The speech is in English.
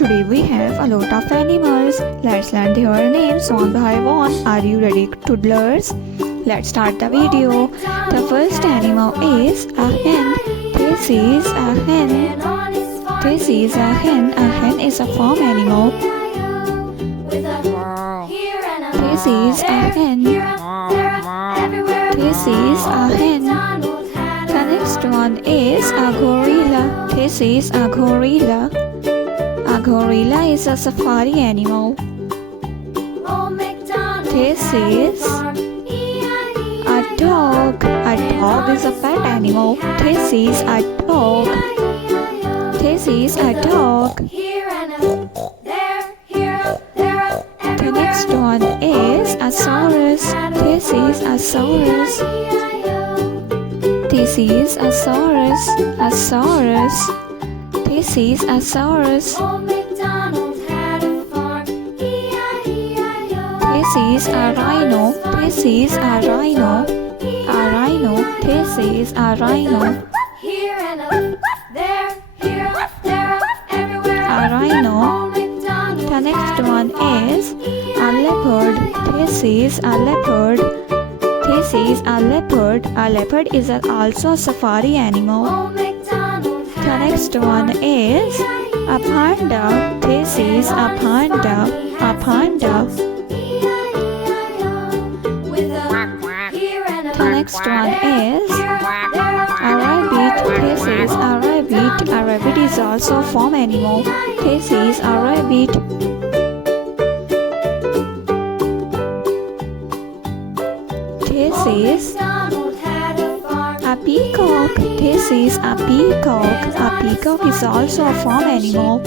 Today we have a lot of animals. Let's learn their names one by one. Are you ready, toddlers? Let's start the video. The first animal is a hen. This is a hen. This is a hen. A hen is a farm animal. This is a hen. This is a hen. The next one is a gorilla. This is a gorilla. A gorilla is a safari animal. This is a dog. A dog is a pet animal. This is a dog. This is a dog. The next one is a saurus. This is a saurus. This is a saurus. A saurus. This is a saurus. This is a rhino. This is a rhino. A rhino. This is a rhino. A rhino. The next one is a leopard. This is a leopard. This is a leopard. A leopard is also a safari animal. The next one is a panda. This is a panda. A panda. The next one is a rabbit. This is a rabbit. A rabbit is also a farm animal. This is a rabbit. This is a peacock. This is a peacock. A peacock is also a farm animal.